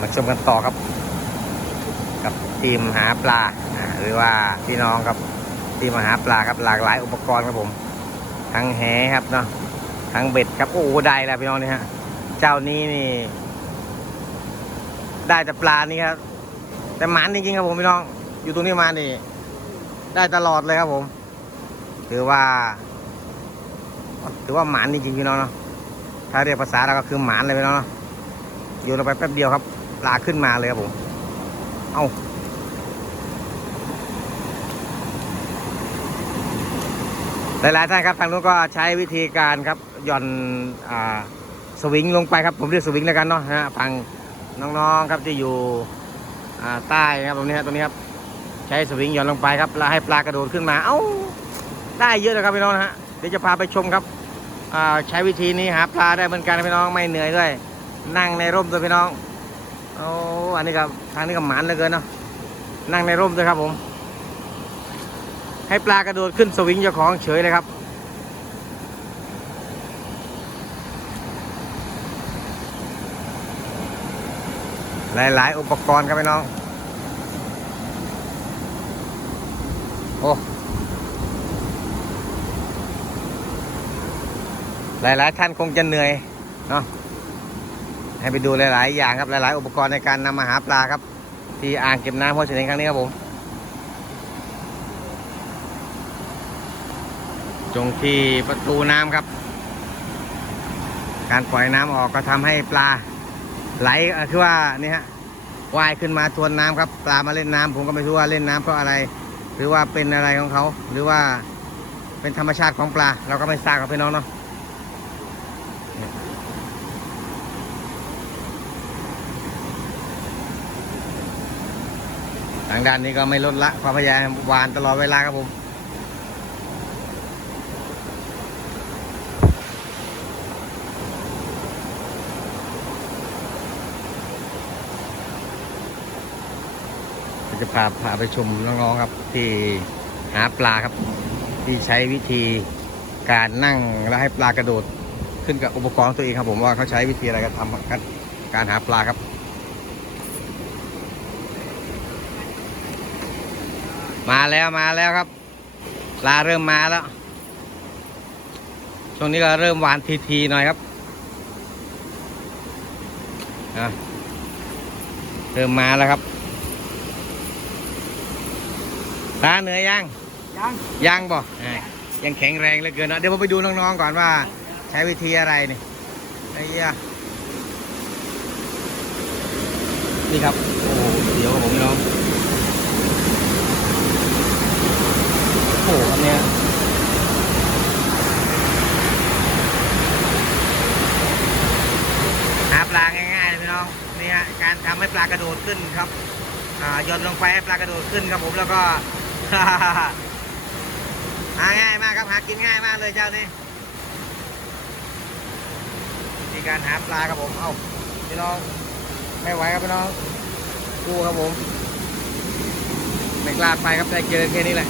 มาชมกันต่อครับ กับทีมหาปลาหรือว่าพี่น้องครับทีมหาปลาครับหลากหลายอุปกรณ์ครับผม ทั้งแหครับเนาะทั้งเบ็ดครับโอ้โหได้แล้วพี่น้องนี่ฮะเจ้านี้นี่ ได้แต่ปลานี่ครับ แต่หมันจริงๆครับผมพี่น้อง อยู่ตรงนี้มานี่ ได้ตลอดเลยครับผมถือว่าถือว่าหมานจริงๆพี่น้องเนาะถ้าเรียกภาษาเราก็คือหมานเลยพี่น้องเนาะอยู่ลงไปแป๊บเดียวครับ ปลาขึ้นมาเลยครับผม เอาหลายๆท่านครับทางนู้นก็ใช้วิธีการครับหย่อนอ่าสวิงลงไปครับ ผมเรียกสวิงแล้วกันเนาะฮะฝั่งน้องๆครับที่อยู่ใต้นะครับตรงนี้ครับตรงนี้ครับ ใช้สวิงหย่อนลงไปครับแล้วให้ปลากระโดดขึ้นมา เอ้าได้เยอะเลยครับพี่น้องนะฮะเดี๋ยวจะพาไปชมครับใช้วิธีนี้หาปลาได้เหมือนกันพี่น้องไม่เหนื่อยด้วยนั่งในร่มด้วยพี่น้อง โอ้อันนี้ครับทางนี้ก็หมานเหลือเกินเนาะนั่งในร่มด้วยครับผม ให้ปลากระโดดขึ้นสวิงเจ้าของเฉยเลยครับหลายๆ อุปกรณ์ครับพี่น้อง โอ้ หลายๆ ท่านคงจะเหนื่อยเนาะ ให้ไปดูหลาย ๆ อย่างครับหลาย ๆ อุปกรณ์ในการนำมาหาปลาครับ ที่อ่างเก็บน้ำห้วยเฉลงครั้งนี้ครับผมจงที่ประตูน้ำครับ การปล่อยน้ำออกก็ทำให้ปลาไหลคือว่านี่ฮะว่ายขึ้นมาทวนน้ำครับ ปลามาเล่นน้ำผมก็ไม่รู้ว่าเล่นน้ำเพราะอะไร หรือว่าเป็นอะไรของเขา หรือว่าเป็นธรรมชาติของปลา เราก็ไม่ทราบครับพี่น้องเนาะ ทางด้านนี้ก็ไม่ลดละความพยายามวานตลอดเวลาครับผมจะพาพาไปชมน้องๆครับ ที่หาปลาครับ ที่ใช้วิธีการนั่งแล้วให้ปลากระโดดขึ้นกับอุปกรณ์ตัวเองครับ ผมว่าเขาใช้วิธีอะไรกันทำกันการหาปลาครับ มาแล้วมาแล้วครับปลาเริ่มมาแล้ว ช่วงนี้ก็เริ่มหวานทีๆหน่อยครับอะเริ่มมาแล้วครับปลาเหนื่อยยังยังยังบ่อะยังแข็งแรงเหลือเกินนะเดี๋ยวผมไปดูน้องๆก่อนว่า ใช้วิธีอะไรนี่ไอ้เหี้ยนี่ครับ โอ้โหเดี๋ยวครับผมพี่น้อง โอ้โหอันเนี้ยหาปลาง่ายๆเลยพี่น้องนี่ฮะการทำให้ปลากระโดด ขึ้นครับอ่าโยนลงไปให้ปลากระโดดขึ้นครับผมแล้วก็หาง่ายมากครับหากินง่ายมากเลยเจ้านี้มีการหาปลาครับผมเอ้าพี่น้องไม่ไหวครับพี่น้องกู้ครับผมไม่กล้าไปครับได้เจอแค่นี้แหละ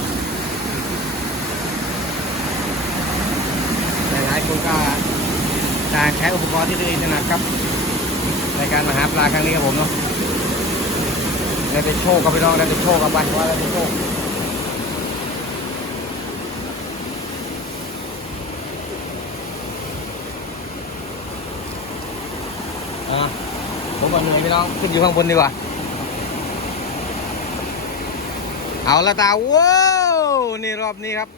หลายๆคนก็ต่างใช้อุปกรณ์ที่ตัวเองถนัดครับในการมาหาปลาครั้งนี้ครับผมเนาะ แล้วจะโชคกับพี่น้องแล้วจะโชคกับไปว่าแล้วจะโชคอะผมก็เหนื่อยพี่น้องขึ้นอยู่ข้างบนดีกว่า เอาละตาว้าวนี่รอบนี้ครับ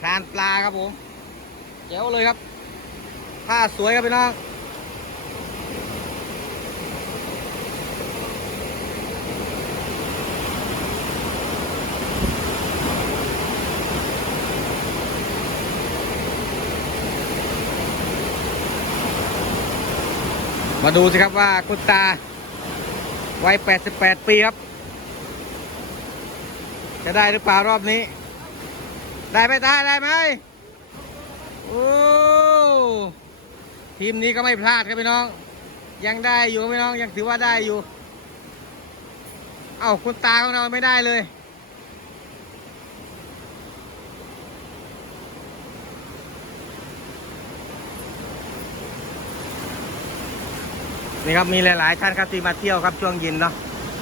คลานปลาครับผมเจ๋วเลยครับผ้าสวยครับพี่น้อง มาดูสิครับว่าคุณตาวัย 88 ปีครับ จะได้หรือเปล่ารอบนี้ ได้ไหมตาได้ไหมโอ้ทีมนี้ก็ไม่พลาดครับพี่น้อง ยังได้อยู่พี่น้องยังถือว่าได้อยู่ เอ้าคุณตาของเราไม่ได้เลย นี่ครับมีหลาย ๆ ท่านครับที่มาเที่ยวครับช่วงเย็นเนาะ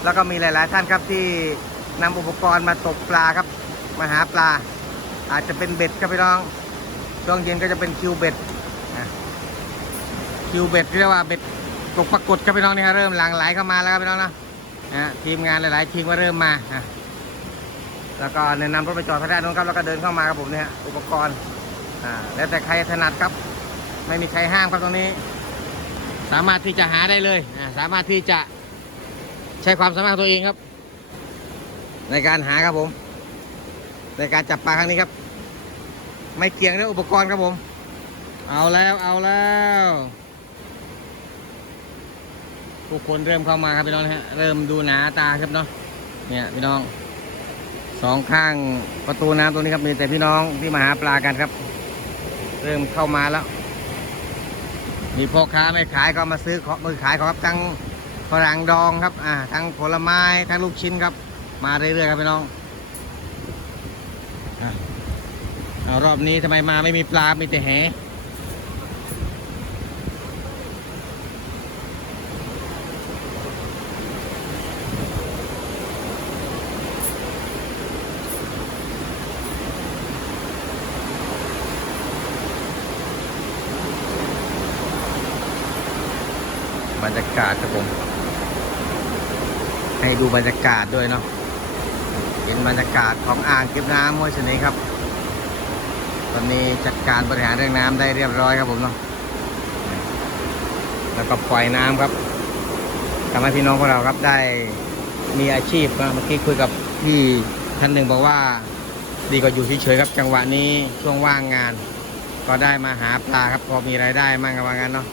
แล้วก็มีหลาย ๆ ท่านครับที่นำอุปกรณ์มาตกปลาครับมาหาปลา อาจจะเป็นเบ็ดครับพี่น้องช่วงเย็นก็จะเป็นคิวเบ็ดคิวเบ็ดเรียกว่าเบ็ดตกปรากฏครับพี่น้องนี่ครับเริ่มหลั่งไหลเข้ามาแล้วครับพี่น้องนะนะทีมงานหลาย ๆ ทีมก็เริ่มมานะแล้วก็แนะนำรถไปจอดทางด้านนู้นครับแล้วก็เดินเข้ามาครับผมเนี่ยอุปกรณ์อ่าแล้วแต่ใครถนัดครับ ไม่มีใครห้ามครับตรงนี้ สามารถที่จะหาได้เลยสามารถที่จะใช้ความสามารถตัวเองครับ ในการหาครับผม ในการจับปลาครั้งนี้ครับ ไม่เกี่ยงเรื่องอุปกรณ์ครับผม เอาแล้วเอาแล้วผู้คนเริ่มเข้ามาครับพี่น้องนะฮะเริ่มดูหนาตาครับเนาะเนี่ยพี่น้องสองข้างประตูน้ำตรงนี้ครับมีแต่พี่น้องที่มาหาปลากันครับ เริ่มเข้ามาแล้ว มีพ่อค้าไม่ขายก็มาซื้อของมือขายของครับทั้งฝรั่งดองครับอ่าทั้งผลไม้ทั้งลูกชิ้นครับ มาเรื่อยๆครับพี่น้องอ่ารอบนี้ทำไมมาไม่มีปลา มีแต่แห รรยากาศครับผม ให้ดูบรรยากาศด้วยเนาะเห็นบรรยากาศของอ่างเก็บน้ำห้วยเสน่ห์ครับ ตอนนี้จัดการบริหารเรื่องน้ำได้เรียบร้อยครับผมเนาะแล้วก็ปล่อยน้ำครับทำให้พี่น้องของเราครับได้มีอาชีพนะเมื่อกี้คุยกับพี่ท่านหนึ่งบอกว่าดีกว่าอยู่เฉยๆครับ จังหวะนี้ช่วงว่างงาน ก็ได้มาหาปลาครับพอมีรายได้มั่งกันว่างั้นเนาะ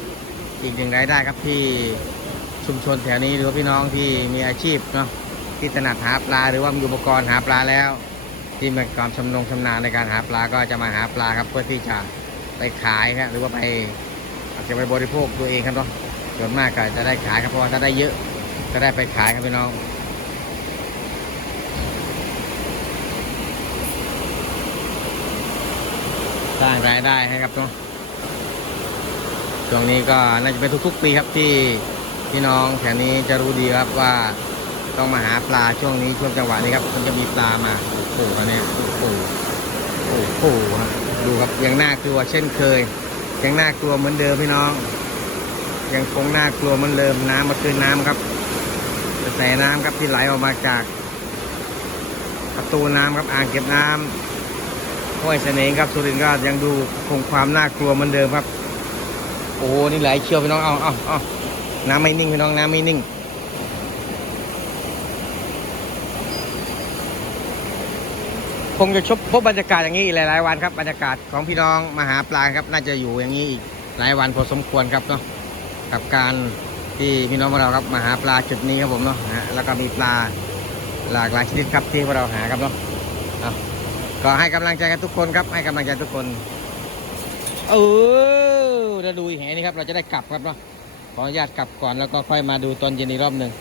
อีกหนึ่งรายได้ครับที่ชุมชนแถวนี้หรือว่าพี่น้องที่มีอาชีพเนาะที่ถนัดหาปลาหรือว่ามีอุปกรณ์หาปลาแล้ว ที่มีความชำนงชำนาญในการหาปลาก็จะมาหาปลาครับเพื่อที่จะไปขายครับหรือว่าไปอาจจะไปบริโภคตัวเองครับเนาะส่วนมากก็จะได้ขายครับเพราะว่าถ้าได้เยอะก็ได้ไปขายครับพี่น้องสร้างรายได้ให้ครับเนาะ ช่วงนี้ก็น่าจะเป็นทุก ๆ ปีครับที่พี่น้องแถวนี้จะรู้ดีครับว่าต้องมาหาปลาช่วงนี้ช่วงจังหวะนี้ครับมันจะมีปลามาโอ้โหอันเนี้ยโอ้โหโอ้โหดูครับยังน่ากลัวเช่นเคย ยังน่ากลัวเหมือนเดิมพี่น้อง ยังคงน่ากลัวเหมือนเดิมน้ำมาคืนน้ำครับกระแสน้ำครับที่ไหลออกมาจาก ประตูน้ำครับอ่างเก็บน้ำห้วยเสน่ห์ครับสุรินทร์ก็ยังดูคงความน่ากลัวเหมือนเดิมครับ โอ้นี่ไหลเชี่ยวพี่น้องเอาเอาเอาน้ำไม่นิ่งพี่น้องน้ำไม่นิ่งคงจะชบพบบรรยากาศอย่างนี้อีกหลายๆวันครับบรรยากาศของพี่น้องมาหาปลาครับ น่าจะอยู่อย่างนี้อีกหลายวันพอสมควรครับเนาะกับการที่พี่น้องของเราครับมาหาปลาจุดนี้ครับผมเนาะฮะแล้วก็มีปลาหลากหลายชนิดครับที่พวกเราหาครับเนาะก็ให้กำลังใจกันทุกคนครับ ให้กำลังใจทุกคน เออ เราดูแหนี่ครับเราจะได้กลับครับเนาะขออนุญาตกลับก่อนแล้วก็ค่อยมาดูตอนเย็นอีกรอบหนึ่ง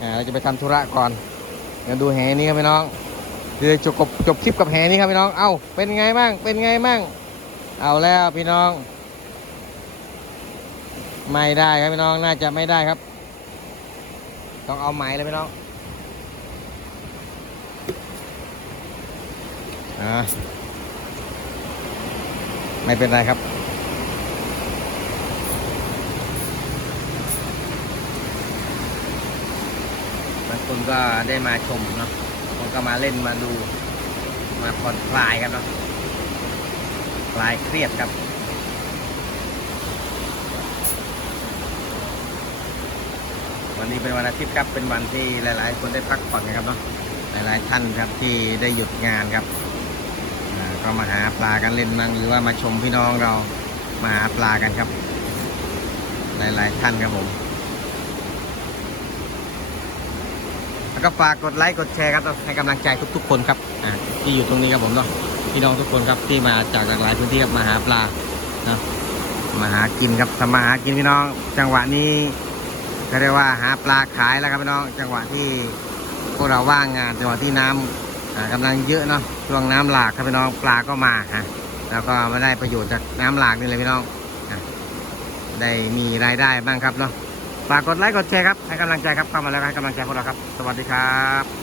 อ่าเราจะไปทำธุระก่อนเดี๋ยวดูแหนี้ครับพี่น้องเดี๋ยวจบกับจบคลิปกับแหนี้ครับพี่น้องเอ้าเป็นไงบ้างเป็นไงบ้างเอาแล้วพี่น้อง ไม่ได้ครับพี่น้องน่าจะไม่ได้ครับ ต้องเอาไหมเลยพี่น้องอ่าไม่เป็นไรครับ บาง คนก็ได้มาชมเนาะมันก็มาเล่นมาดู มาผ่อนคลายกันเนาะคลายเครียดครับวันนี้เป็นวันอาทิตย์ครับ เป็นวันที่หลาย ๆ คนได้พักผ่อนนะครับเนาะ หลาย ๆ ท่านครับที่ได้หยุดงานครับ ก็มาหาปลากันเล่นมั่งหรือว่ามาชมพี่น้องเรา มาหาปลากันครับ หลาย ๆ ท่านครับผม แล้วก็ฝากกดไลค์กดแชร์ครับให้กำลังใจทุก ๆ คนครับอ่าที่อยู่ตรงนี้ครับผมเนาะพี่น้องทุกคนครับที่มาจากหลากหลายพื้นที่ครับมาหาปลาเนาะมาหากินครับทำมาหากินพี่น้อง จังหวะนี้ก็เรียกว่าหาปลาขายแล้วครับพี่น้องจังหวะที่พวกเราว่างงานจังหวะที่น้ำอ่ากำลังเยอะเนาะช่วงน้ำหลากครับพี่น้องปลาก็มาฮะแล้วก็มาได้ประโยชน์จากน้ำหลากนี่เลยพี่น้องได้มีรายได้บ้างครับเนาะ ฝากกดไลค์กดแชร์ครับให้กำลังใจครับเข้ามาแล้วให้กำลังใจพวกเราครับ สวัสดีครับ